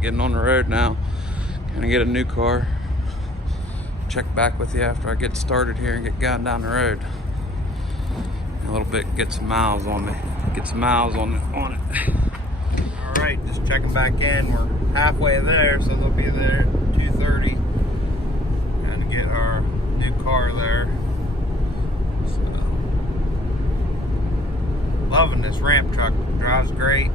getting on the road now. Gonna get a new car. Check back with you after I get started here and get going down the road. In a little bit, get some miles on me. Get some miles on it. All right, just checking back in. We're halfway there, so they'll be there at 2:30. Trying to get our new car there. So, loving this ramp truck. Drives great.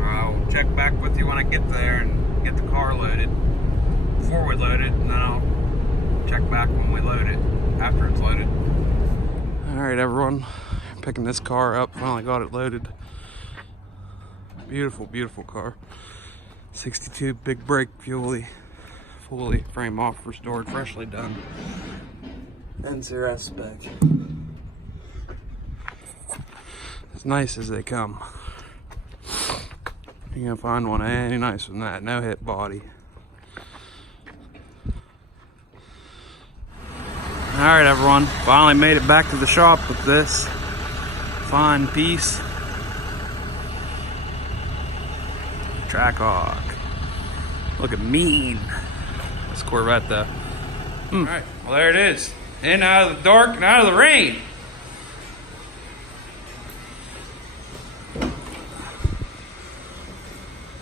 I'll check back with you when I get there and get the car loaded. Before we load it, and then I'll check back when we load it, after it's loaded. All right, everyone, picking this car up. Finally got it loaded. Beautiful, beautiful car. 62 big brake fully frame off, restored, freshly done. NCRS spec. As nice as they come. You're gonna find one any nicer than that. No hit body. Alright, everyone, finally made it back to the shop with this fine piece. Trackhawk. Looking mean. This Corvette though. Alright, well there it is. In out of the dark and out of the rain.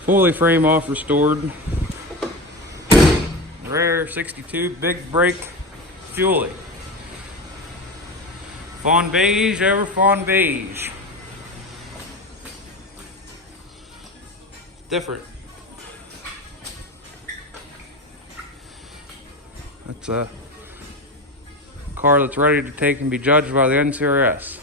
Fully frame off, restored. Rare 62 big brake Fully. Fawn beige over fawn beige. Different. That's a car that's ready to take and be judged by the NCRS.